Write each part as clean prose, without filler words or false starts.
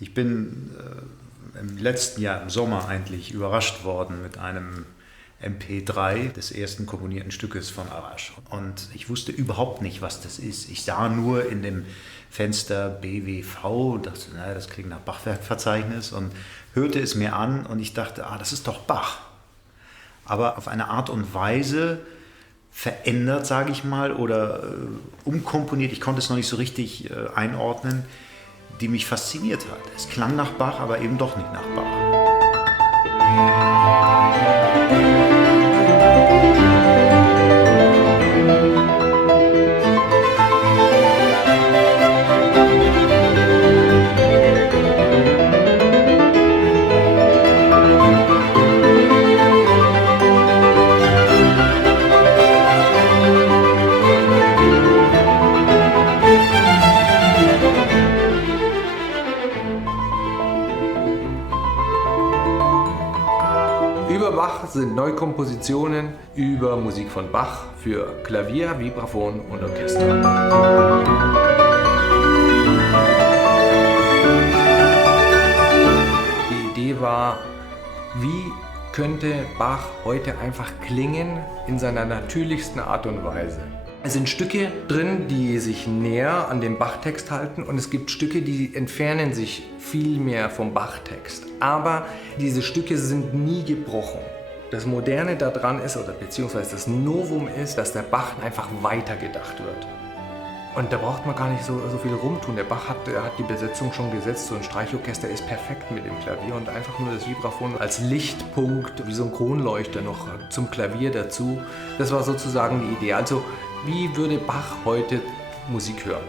Ich bin im letzten Jahr im Sommer eigentlich überrascht worden mit einem MP3 des ersten komponierten Stückes von Arash. Und ich wusste überhaupt nicht, was das ist. Ich sah nur in dem Fenster BWV und dachte, naja, das klingt nach Bachwerkverzeichnis, und hörte es mir an und ich dachte, das ist doch Bach. Aber auf eine Art und Weise verändert, sage ich mal, oder umkomponiert, ich konnte es noch nicht so richtig einordnen, die mich fasziniert hat. Es klang nach Bach, aber eben doch nicht nach Bach. Über Bach sind Neukompositionen über Musik von Bach für Klavier, Vibraphon und Orchester. Die Idee war, wie könnte Bach heute einfach klingen in seiner natürlichsten Art und Weise. Es sind Stücke drin, die sich näher an den Bachtext halten, und es gibt Stücke, die entfernen sich viel mehr vom Bachtext. Aber diese Stücke sind nie gebrochen. Das Moderne daran ist, oder beziehungsweise das Novum ist, dass der Bach einfach weitergedacht wird. Und da braucht man gar nicht so viel rumtun. Der Bach hat die Besetzung schon gesetzt. So ein Streichorchester ist perfekt mit dem Klavier, und einfach nur das Vibraphon als Lichtpunkt, wie so ein Kronleuchter noch zum Klavier dazu. Das war sozusagen die Idee. Also, wie würde Bach heute Musik hören?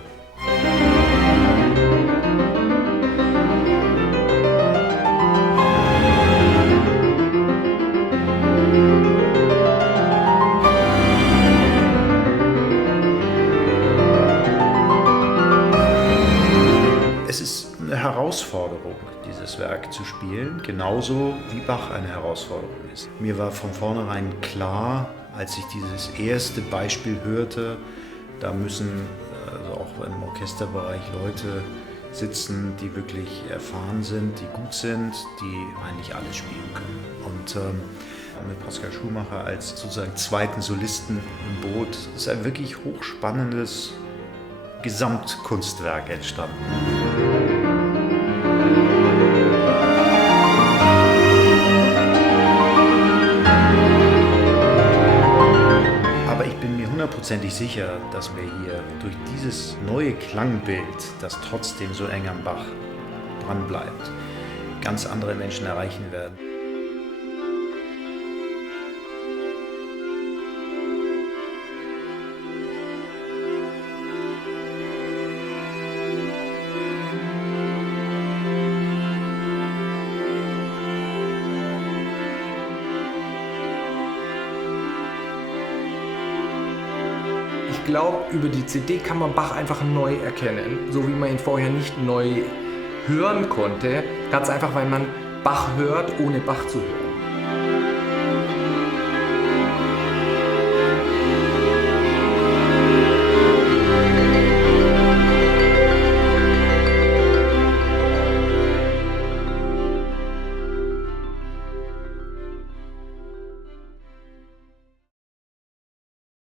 Es ist eine Herausforderung, dieses Werk zu spielen, genauso wie Bach eine Herausforderung ist. Mir war von vornherein klar, als ich dieses erste Beispiel hörte, da müssen also auch im Orchesterbereich Leute sitzen, die wirklich erfahren sind, die gut sind, die eigentlich alles spielen können. Und mit Pascal Schumacher als sozusagen zweiten Solisten im Boot ist ein wirklich hochspannendes Gesamtkunstwerk entstanden. Aber ich bin mir hundertprozentig sicher, dass wir hier durch dieses neue Klangbild, das trotzdem so eng am Bach dran bleibt, ganz andere Menschen erreichen werden. Ich glaube, über die CD kann man Bach einfach neu erkennen, so wie man ihn vorher nicht neu hören konnte. Ganz einfach, weil man Bach hört, ohne Bach zu hören.